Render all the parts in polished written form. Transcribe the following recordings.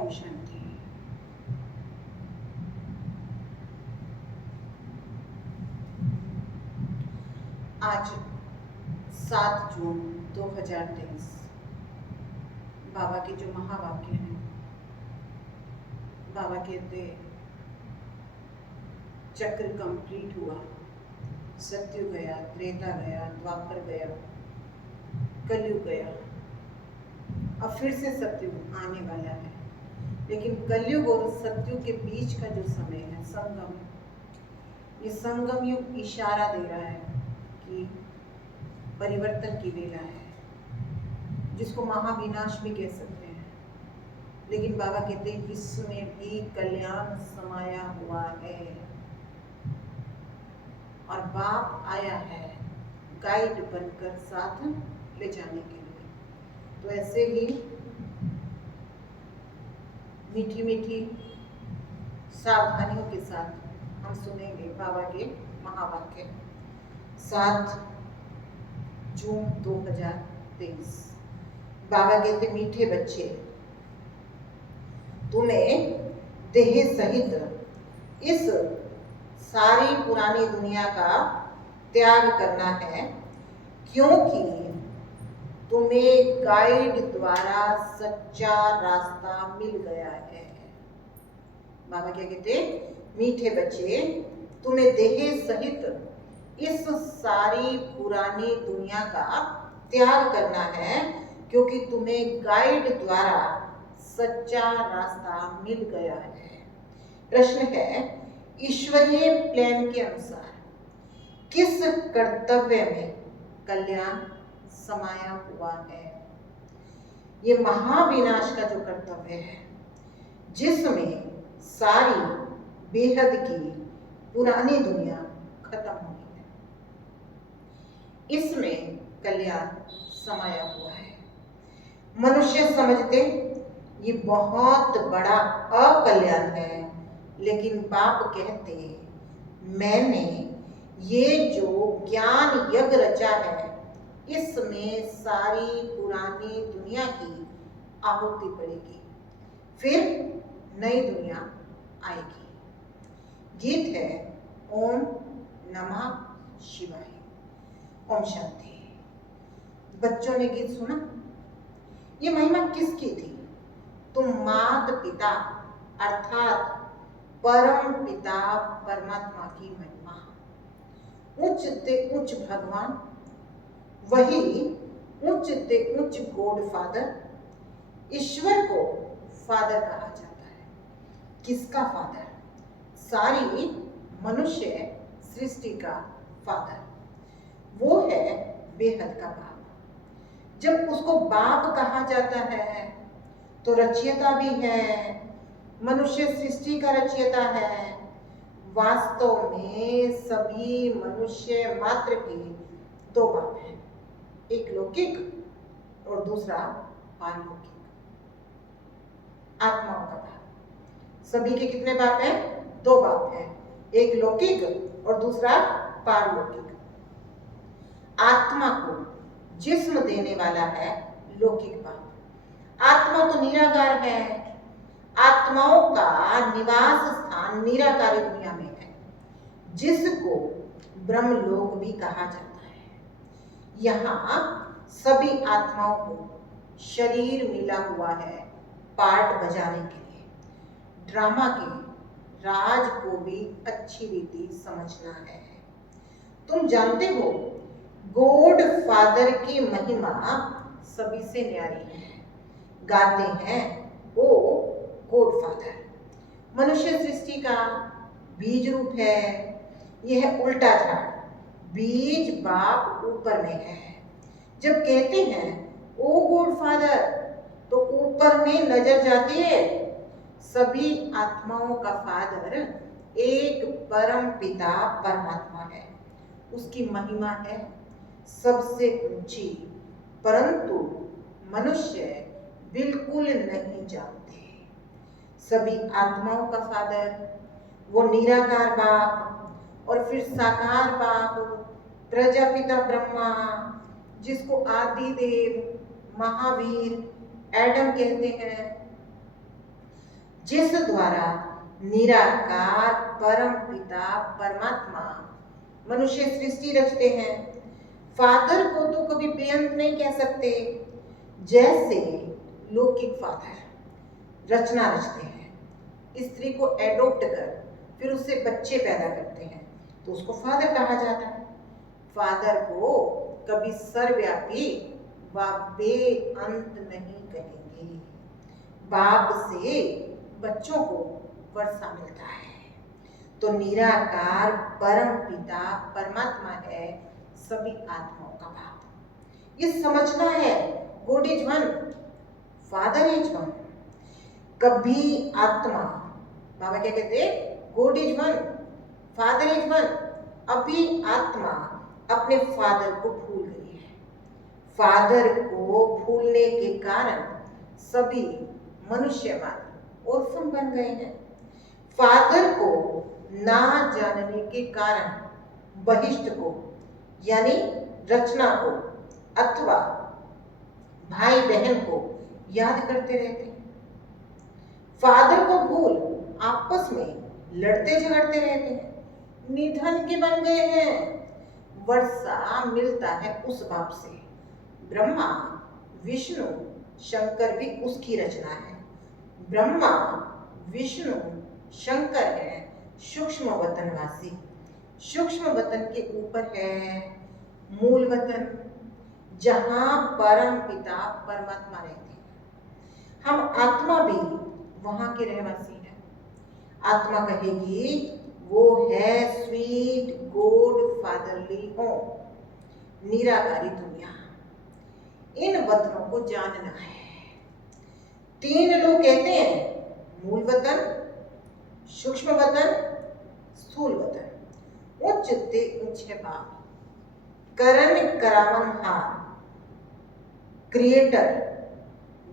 ओम शांति। आज 7 जून 2023 बाबा के जो महावाक्य हैं, बाबा कहते चक्र कंप्लीट हुआ, सत्युग गया, त्रेता गया, द्वापर गया, कलयुग गया, अब फिर से सत्युग आने वाला है। लेकिन कलयुग और सत्युग के बीच का जो समय है संगम, ये संगम युग इशारा दे रहा है कि परिवर्तन की वेला है, जिसको महाविनाश भी कह सकते हैं। लेकिन बाबा कहते हैं इसमें भी कल्याण समाया हुआ है और बाप आया है गाइड बनकर साथ ले जाने के लिए। तो ऐसे ही मीठी मीठी सावधानियों के साथ हम सुनेंगे बाबा के महावाक्य। 7 जून 2023 बाबा कहते मीठे बच्चे, तुम्हें देह सहित इस सारी पुरानी दुनिया का त्याग करना है, क्योंकि तुम्हें गाइड द्वारा सच्चा रास्ता मिल गया है। बाबा क्या कहते, मीठे बच्चे, तुम्हें देह सहित इस सारी पुरानी दुनिया का त्याग करना है, क्योंकि तुम्हें गाइड द्वारा सच्चा रास्ता मिल गया है। प्रश्न है, ईश्वरीय प्लान के अनुसार किस कर्तव्य में कल्याण समाया हुआ है? ये महाविनाश का जो कर्तव्य है, जिसमें सारी बेहद की पुरानी दुनिया खत्म होनी है, इसमें कल्याण समाया हुआ है। मनुष्य समझते ये बहुत बड़ा अकल्याण है, लेकिन बाप कहते मैंने ये जो ज्ञान यज्ञ रचा है, इसमें सारी पुरानी दुनिया की आहुति पड़ेगी, फिर नई दुनिया आएगी। गीत है ओम नमः शिवाय। ओम शांति। बच्चों ने गीत सुना, ये महिमा किसकी थी? तुम माता पिता अर्थात परम पिता परमात्मा की महिमा। उच्च ते उच्च भगवान, वही उच्च ते उच्च गॉड फादर। ईश्वर को फादर कहा जाता है। किसका फादर? सारी मनुष्य सृष्टि का फादर, वो है बेहद का बाप। जब उसको बाप कहा जाता है तो रचयिता भी है, मनुष्य सृष्टि का रचयिता है। वास्तव में सभी मनुष्य मात्र के 2 बाप हैं, एक लौकिक और दूसरा पारलौकिक। आत्माओं का बाप। सभी के कितने बाप हैं? 2 बाप हैं, एक लौकिक और दूसरा पारलौकिक। आत्मा को जिस्म देने वाला है लौकिक बाप। आत्मा तो निराकार है, आत्माओं का निवास स्थान निराकारी दुनिया में है, जिसको ब्रह्मलोक भी कहा जाता है। यहाँ सभी आत्माओं को शरीर मिला हुआ है पार्ट बजाने के लिए। ड्रामा के राज को भी अच्छी रीति समझना है। तुम जानते हो गॉड फादर की महिमा सभी से न्यारी है। गाते हैं ओ गॉड फादर। मनुष्य सृष्टि का बीज रूप है। यह उल्टा झाड़, बीज बाप ऊपर में है। जब कहते हैं ओ गॉड फादर, तो ऊपर में नजर जाती है सभी आत्माओं का फादर एक परम पिता परमात्मा है। उसकी महिमा है सबसे ऊंची, परंतु मनुष्य बिल्कुल नहीं जानते। सभी आत्माओं का फादर वो निराकार बाप और फिर साकार बाप प्रजापिता ब्रह्मा, जिसको आदिदेव महावीर एडम कहते हैं, जिस द्वारा निराकार परम पिता परमात्मा मनुष्य सृष्टि रचते हैं। फादर को तो कभी बेअंत नहीं कह सकते, जैसे लौकिक फादर रचना रचते हैं, स्त्री को एडॉप्ट कर फिर उससे बच्चे पैदा करते हैं तो उसको फादर कहा जाता है। फादर को कभी सर्वव्यापी व बेअंत नहीं कहेंगे। बाप से बच्चों को वर्षा मिलता है तो निराकार परम पिता परमात्मा है सभी आत्माओं का बाप। ये समझना है, God is one, father is one. कभी आत्मा, बाबा क्या कहते हैं, God is one, father is one. अभी आत्मा अपने फादर को भूल गई है। फादर को भूलने के कारण सभी मनुष्य मात्र ऑर्फन बन गए हैं। फादर को ना जानने के कारण बहिष्ठ को यानी रचना को अथवा भाई बहन को याद करते रहते हैं। फादर को भूल आपस में लड़ते झगड़ते रहते हैं, निधन के बन गए हैं। वर्षा मिलता है उस बाप से। ब्रह्मा विष्णु शंकर भी उसकी रचना है। ब्रह्मा विष्णु शंकर है सूक्ष्म वतनवासी। सूक्ष्म वतन के ऊपर है मूल वतन, जहां परम पिता परमात्मा रहते हैं। हम आत्मा भी वहां के रहवासी हैं। आत्मा कहेगी वो है स्वीट गॉड फादरली होम, निराकारी दुनिया। इन वतनों को जानना है। 3 लोग कहते हैं, मूल वतन, सूक्ष्म वतन, स्थूल वतन। उच्च ते ऊंचे बाप, करण करावनहार, क्रिएटर,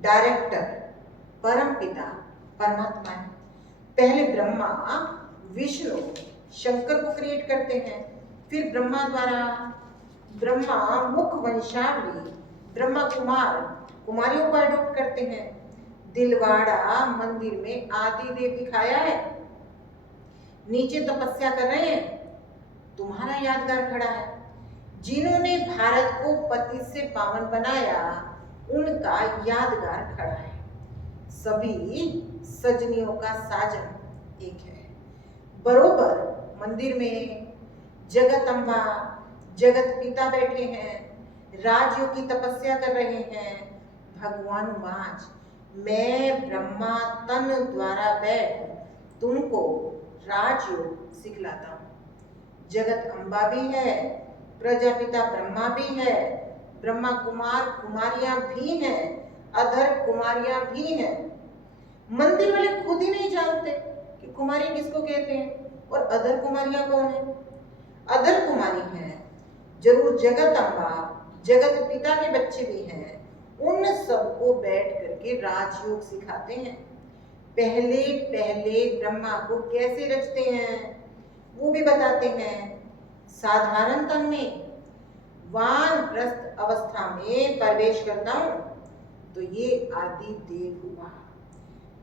डायरेक्टर, परम पिता परमात्मा है। पहले ब्रह्मा विष्णु शंकर को क्रिएट करते हैं, फिर ब्रह्मा द्वारा ब्रह्मा मुख वंशावली ब्रह्मा कुमार कुमारियों को एडॉप्ट करते हैं। दिलवाड़ा मंदिर में आदि देव दिखाया है, नीचे तपस्या कर रहे हैं, तुम्हारा यादगार खड़ा है। जिन्होंने भारत को पति से पावन बनाया उनका यादगार खड़ा है। सभी सजनियों का साजन एक है। बरोबर मंदिर में जगत अम्बा जगत पिता बैठे हैं, राजयोग की तपस्या कर रहे हैं। भगवान वाच, मैं ब्रह्मा तन द्वारा बैठ तुमको राजयोग सिखलाता हूँ। जगत अम्बा भी है, प्रजापिता ब्रह्मा भी है, ब्रह्मा कुमार कुमारियां भी हैं, अधर कुमारियां भी हैं। मंदिर वाले खुद ही नहीं जानते कि कुमारी किसको कहते हैं और अधर कुमारियां कौन है। अधर कुमारी हैं जरूर जगत अम्बा, जगत पिता के बच्चे भी हैं। उन सबको बैठ करके राजयोग सिखाते हैं। पहले पहले ब्रह्मा को कैसे रचते हैं वो भी बताते हैं। साधारण तन में वानप्रस्थ अवस्था में प्रवेश करता हूं तो ये आदि देव हुआ।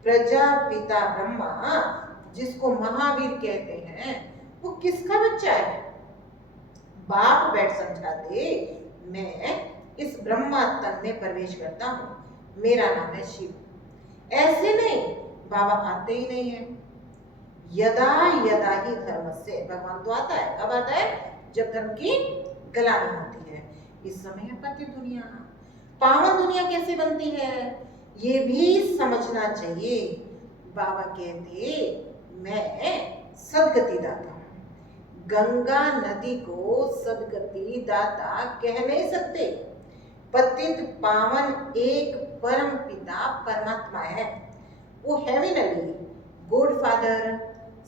प्रजापिता ब्रह्मा जिसको महावीर कहते हैं वो किसका बच्चा है। बाप बैठ समझा दे, मैं इस ब्रह्मा तन में प्रवेश करता हूं, मेरा नाम है शिव। ऐसे नहीं, बाबा आते ही नहीं है। यदा यदा ही धर्म से, भगवान तो आता है, कब आता है, जब धर्म की गलानी होती है। इस समय है पति दुनिया। पावन दुनिया कैसे बनती है ये भी समझना चाहिए। बाबा कहते मैं सदगति दाता हूं। गंगा नदी को सदगति दाता कह नहीं सकते। पतित पावन एक परम पिता परमात्मा है। वो हेविनली गॉड फादर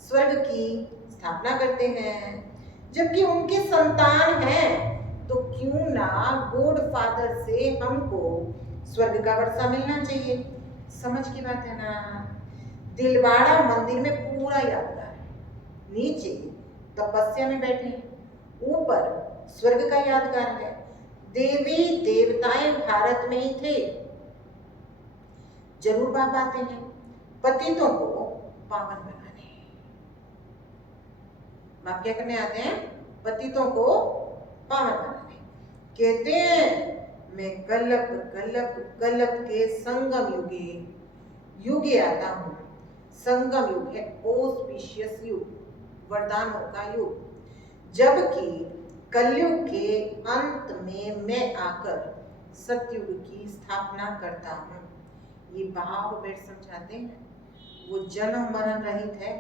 स्वर्ग की स्थापना करते हैं। जबकि उनके संतान हैं तो क्यों ना गॉड फादर से हमको स्वर्ग का वर्षा मिलना चाहिए। समझ की बात है ना। दिलवाड़ा मंदिर में पूरा यादगार है। नीचे तपस्या में बैठे हैं, ऊपर स्वर्ग का यादगार है। देवी देवताएं भारत में ही थे, जरूर बाप आते हैं। पतितों को पावन बनाने। बाप क्या करने आते हैं? पतितों को पावन बनाने। कहते हैं मैं कल्प कल्प कल्प के संगम युगे आता हूं। संगम युग है ऑस्पिशियस युग, वरदानों का युग। जबकि कलयुग के अंत में मैं आकर सतयुग की स्थापना करता हूं। ये बाप बेट समझाते हैं। वो जन्म मरण रहित है।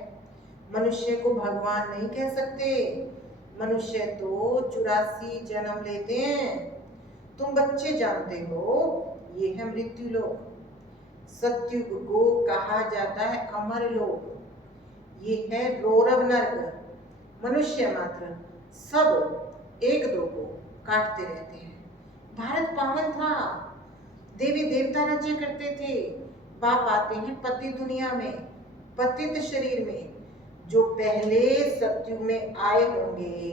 मनुष्य को भगवान नहीं कह सकते। मनुष्य तो 84 जन्म लेते हैं। तुम बच्चे जानते हो ये है मृत्यु लोक। सतयुग को कहा जाता है अमर लोक। ये है रौरव नर्क। मनुष्य मात्र सब एक दो को काटते रहते हैं। भारत पावन था, देवी देवता राज्य करते थे। बाप आते हैं पति दुनिया में, पतित शरीर में। जो पहले सतयुग में आए होंगे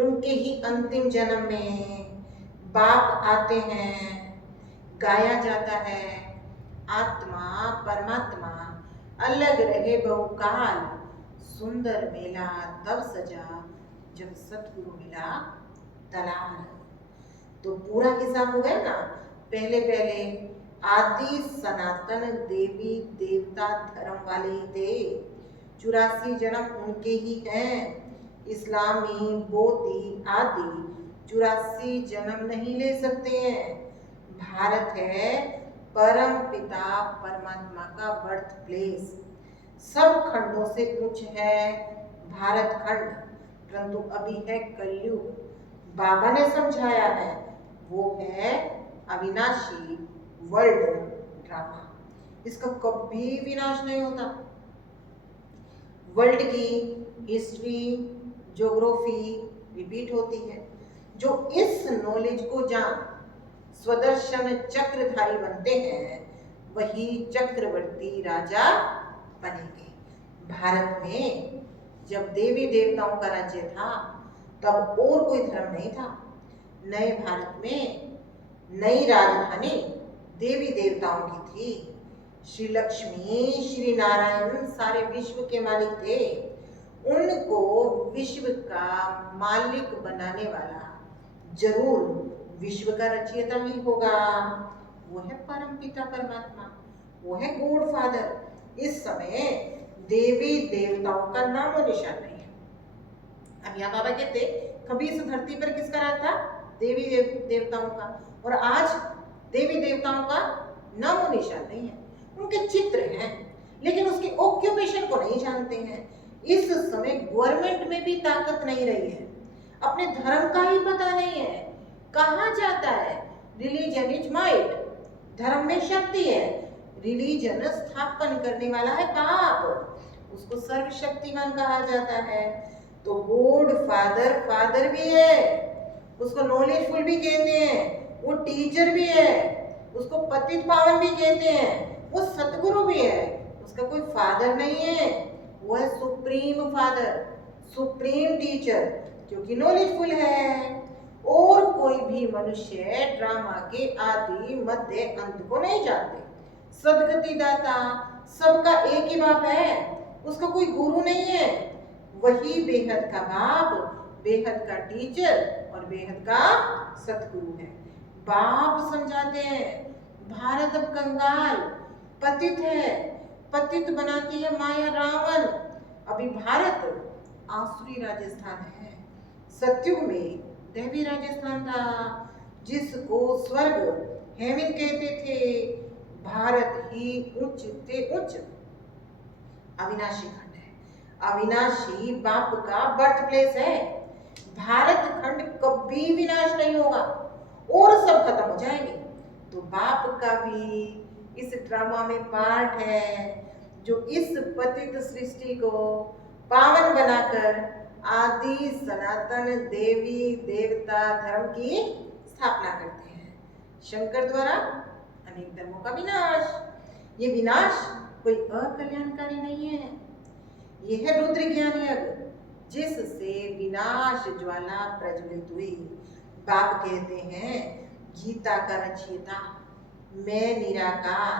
उनके ही अंतिम जन्म में बाप आते हैं। गाया जाता है आत्मा परमात्मा अलग रहे बहुकाल, सुंदर मेला तब सजा जब सतगुरु मिला दलाल। तो पूरा हिसाब हो गया ना। पहले आदि सनातन देवी देवता धर्म वाले ही थे। 84 जन्म उनके ही हैं। इस्लामी बौद्धि आदि 84 जन्म नहीं ले सकते हैं। भारत है परम पिता परमात्मा का बर्थ प्लेस। सब खंडों से उच्च है भारत खंड, परंतु अभी है कलयुग। बाबा ने समझाया है वो है अविनाशी वर्ल्ड ड्रामा। इसका कभी विनाश नहीं होता। वर्ल्ड की हिस्ट्री ज्योग्राफी रिपीट होती है। जो इस नॉलेज को जान स्वदर्शन चक्रधारी बनते हैं वही चक्रवर्ती राजा बनेंगे। भारत में जब देवी देवताओं का राज्य था तब और कोई धर्म नहीं था। नए भारत में नई राजधानी देवी देवताओं की थी। श्री लक्ष्मी श्री नारायण सारे विश्व के मालिक थे। उनको विश्व का मालिक बनाने वाला जरूर विश्व का रचयिता ही होगा। वो है परम पिता परमात्मा, वो है गॉड फादर। इस समय देवी देवताओं का नामो निशान नहीं है। अब यहाँ बाबा कहते कभी इस धरती पर किसका राज था? देवी देवताओं का। और आज देवी देवताओं का नामो निशान नहीं है। उनके चित्र हैं लेकिन उसके ऑक्यूपेशन को नहीं जानते हैं। इस समय गवर्नमेंट में भी ताकत नहीं रही है, अपने धर्म का ही पता नहीं है। कहा जाता है रिलीजन इज माइट, धर्म में शक्ति है। रिलीजन स्थापन करने वाला है बाप, उसको सर्वशक्तिमान कहा जाता है। तो गॉड फादर फादर भी है, उसको नॉलेजफुल भी कहते हैं, वो टीचर भी है, उसको पतित पावन भी कहते हैं, वो सतगुरु भी है। उसका कोई फादर नहीं है, वो है सुप्रीम फादर, सुप्रीम टीचर, क्योंकि नॉलेजफुल है। और कोई भी मनुष्य ड्रामा के आदि मध्य अंत को नहीं जानते। सदगति दाता सबका एक ही बाप है, उसका कोई गुरु नहीं है। वही बेहद का बाप, बेहद का टीचर और बेहद का सतगुरु है। बाप समझाते हैं भारत अब कंगाल पतित है, पतित बनाती है माया रावण। अभी भारत आसुरी राजस्थान है। सतयुग में दैवी राजस्थान था, जिसको स्वर्ग हेवन कहते थे। भारत ही उच्च ते उच्च अविनाशी खंड है। अविनाशी बाप का बर्थ प्लेस है। भारत खंड कभी विनाश नहीं होगा और सब खत्म हो जाएंगे। तो बाप का भी इस ड्रामा में पार्ट है, जो इस पतित सृष्टि को पावन बनाकर आदि सनातन देवी देवता धर्म की स्थापना करते हैं। शंकर द्वारा अनेक धर्मों का विनाश। ये विनाश कोई अकल्याणकारी नहीं है, ये है रुद्र ज्ञान यज्ञ, जिससे विनाश ज्वाला प्रज्वलित हुई। बाप कहते हैं गीता का रचयिता मैं निराकार,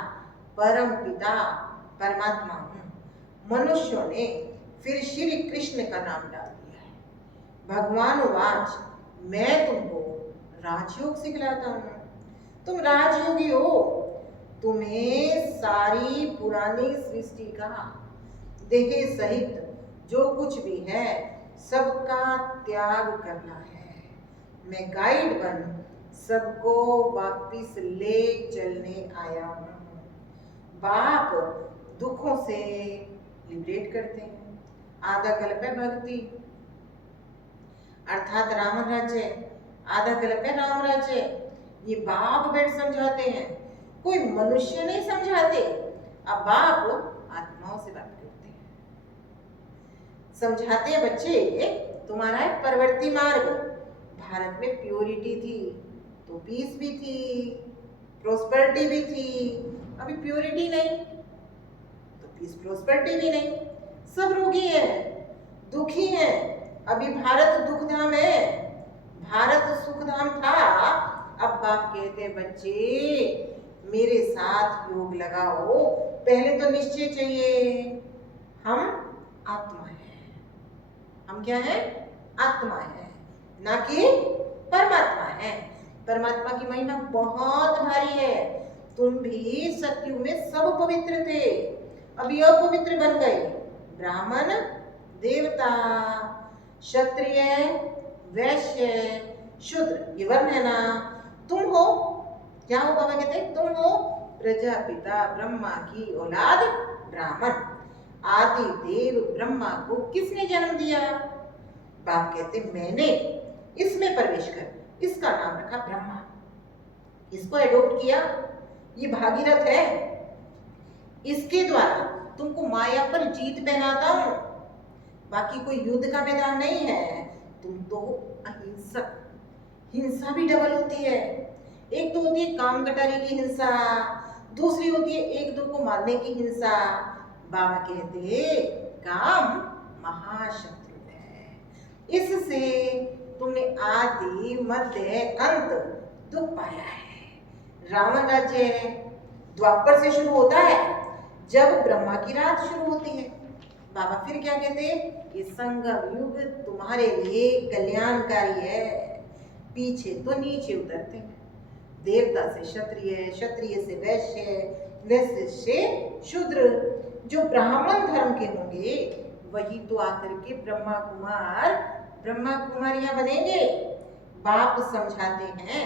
परम पिता परमात्मा हूँ। मनुष्यों ने फिर श्री कृष्ण का नाम डाल दिया है। भगवान वाच, मैं तुमको राजयोग सिखलाता हूँ, तुम राजयोगी हो, तुम्हें सारी पुरानी सृष्टि का देहे सहित जो कुछ भी है सबका त्याग करना है। मैं गाइड बन सबको वापिस ले चलने आया हूँ। बाप दुखों से लिबरेट करते हैं। आधा कल्प है भक्ति अर्थात राम राज्य, आधा कल्प है राम राज्य। ये बाप बैठ समझाते हैं, कोई मनुष्य नहीं समझाते। अब बाप आत्माओं से बात करते हैं, समझाते हैं बच्चे तुम्हारा है परवर्ती मार्ग। भारत में प्योरिटी थी तो पीस भी थी, प्रोस्पेरिटी भी थी। अभी प्योरिटी नहीं तो पीस प्रोस्पेरिटी भी नहीं, सब रोगी है, दुखी है। अभी भारत दुखधाम है, भारत सुखधाम था। अब बाप कहते बच्चे मेरे साथ योग लगाओ। पहले तो निश्चय चाहिए, हम आत्मा है। हम क्या है? आत्मा है, ना कि परमात्मा है। परमात्मा की महिमा बहुत भारी है। तुम भी सतयुग में सब पवित्र थे, अभी अपवित्र बन गए। ब्राह्मण, देवता, क्षत्रिय, वैश्य, शूद्र, ये वर्ण है ना। तुम हो, क्या हो बाबा कहते हैं? तुम हो प्रजापिता ब्रह्मा की औलाद ब्राह्मण। आदि देव ब्रह्मा को किसने जन्म दिया? बाप कहते मैंने। इसमें प्रवेश कर, इसका नाम रखा ब्रह्मा। इसको एडॉप्ट किया, ये भागीरथ है। इसके द्वारा तुमको माया पर जीत पहनाता हूं। बाकी कोई युद्ध का मैदान नहीं है। तुम तो अहिंसक। हिंसा भी डबल होती है। एक तो होती है काम कटारी की हिंसा, दूसरी होती है एक दो को मारने की हिंसा। बाबा कहते काम महाशत्रु है। इससे तुमने आदि मध्य अंत दुख पाया है। रावण राज्य द्वापर से शुरू होता है, जब ब्रह्मा की रात शुरू होती है। बाबा फिर क्या कहते हैं कि संगम युग तुम्हारे लिए कल्याणकारी है। पीछे तो नीचे उतरते हैं, देवता से क्षत्रिय, क्षत्रिय से वैश्य, वैश्य से शूद्र। जो ब्राह्मण धर्म के होंगे वही तो आकर के ब्रह्मा कुमार, ब्रह्मा कुमारियां बनेंगे। बाप समझाते हैं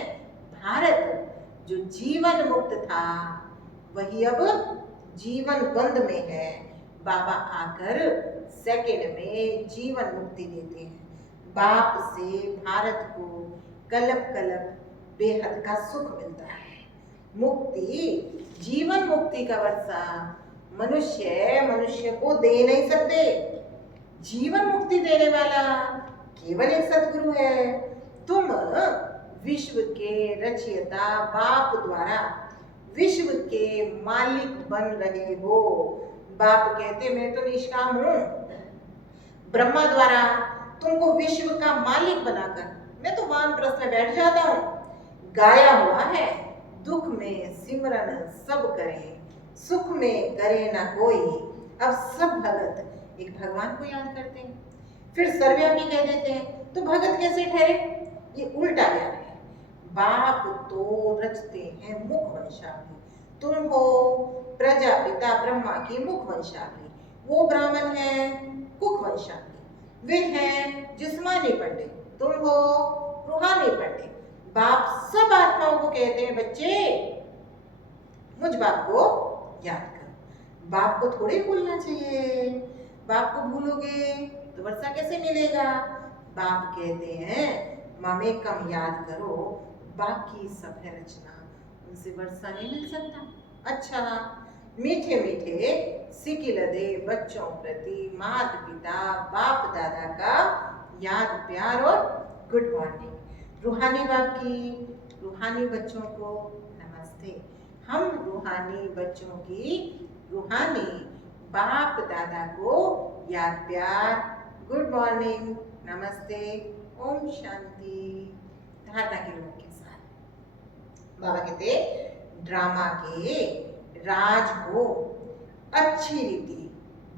भारत जो जीवन मुक्त था वही अब जीवन बंद में है। बाबा आकर सेकंड में जीवन मुक्ति देते हैं। बाप से भारत को कलप कलप बेहद का सुख मिलता है। मुक्ति, जीवन मुक्ति का वर्षा मनुष्य को दे नहीं सकते। जीवन मुक्ति देने वाला केवल एक सदगुरु है। तुम विश्व के रचयिता बाप द्वारा विश्व के मालिक बन रहे हो। बाप कहते मैं तो निष्काम हूं। ब्रह्मा द्वारा तुमको विश्व का मालिक बनाकर मैं तो वानप्रस्थ में बैठ जाता हूं। गाया हुआ है दुख में सिमरन सब करें, सुख में करे ना कोई। अब सब भगत एक भगवान को याद करते हैं, फिर सर्वव्यापी कह देते हैं, तो भगत कैसे ठहरे? ये उल्टा ज्ञान है। बाप तो रचते हैं मुख वंशावली। तुम हो प्रजापिता ब्रह्मा की मुख वंशावली, वो ब्राह्मण है कुख वंशावली। वे हैं जिस्मानी पंडित, तुम हो रूहानी पंडित। बाप सब आत्माओं को कहते हैं बच्चे मुझ बाप को याद करो। बाप को थोड़ी भूलना चाहिए। बाप को भूलोगे तो वर्षा कैसे मिलेगा? बाप कहते हैं मामे कम याद करो, बाकी सब है रचना, उनसे वर्षा नहीं मिल सकता। अच्छा, मीठे मीठे सिकिल दे बच्चों प्रति माता पिता बाप दादा का याद प्यार और गुड मॉर्निंग। रूहानी बाप की रूहानी बच्चों को नमस्ते। हम रूहानी बच्चों की रूहानी बाप दादा को याद प्यार, गुड मॉर्निंग, नमस्ते, ओम शांति। धारणा के रूप के साथ बाबा कहते ड्रामा के राज को अच्छी रीति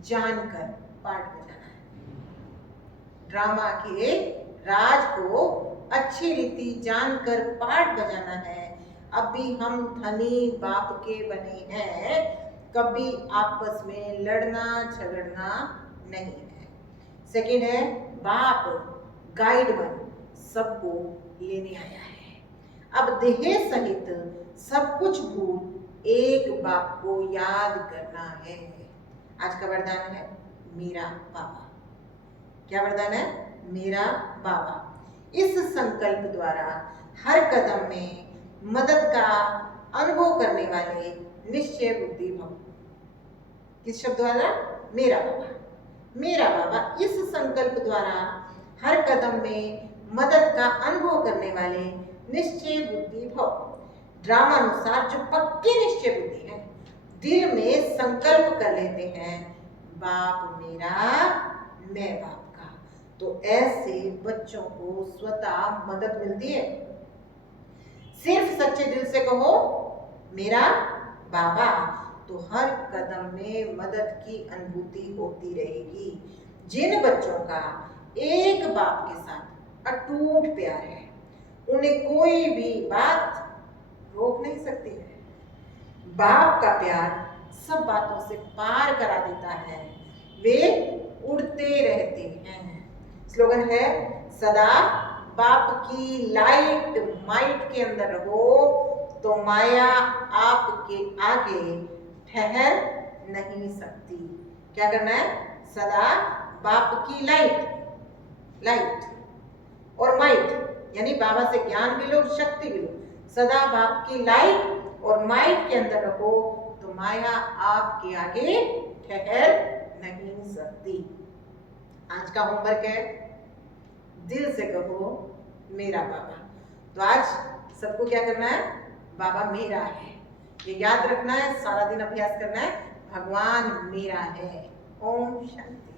जानकर पाठ बजाना है। ड्रामा के राज को अच्छी रीति जानकर पाठ बजाना है। अभी हम धनी बाप के बने हैं, कभी आपस में लड़ना झगड़ना नहीं है। सेकंड है बाप गाइड बन सबको लेने आया है। अब देह सहित सब कुछ भूल एक बाप को याद करना है। आज का वरदान है मेरा बाबा। क्या वरदान है? मेरा बाबा। इस संकल्प द्वारा हर कदम में मदद का अनुभव करने वाले निश्चय बुद्धि भव। किस शब्द द्वारा? मेरा बाबा। मेरा बाबा इस संकल्प द्वारा हर कदम में मदद का अनुभव करने वाले निश्चय बुद्धि भव। ड्रामानुसार जो पक्के निश्चय बुद्धि है, दिल में संकल्प कर लेते हैं बाप मेरा मैं बाप का, तो ऐसे बच्चों को स्वतः मदद मिलती है। सिर्फ सच्चे दिल से कहो मेरा बाबा, तो हर कदम में मदद की अनुभूति होती रहेगी। जिन बच्चों का एक बाप के साथ अटूट प्यार है, उन्हें कोई भी बात रोक नहीं सकती है। बाप का प्यार सब बातों से पार करा देता है, वे उड़ते रहते हैं। स्लोगन है सदा बाप की लाइट माइट के अंदर रहो, तो माया आपके आगे ठहर नहीं सकती। क्या करना है? सदा बाप की लाइट और माइट यानी बाबा से ज्ञान भी लो, शक्ति भी लो। सदा बाप की लाइट और माइट के अंदर रहो, तो माया आपके आगे ठहर नहीं सकती। आज का होमवर्क है दिल से कहो मेरा बाबा। तो आज सबको क्या करना है? बाबा मेरा है, ये याद रखना है, सारा दिन अभ्यास करना है। भगवान मेरा है। ओम शांति।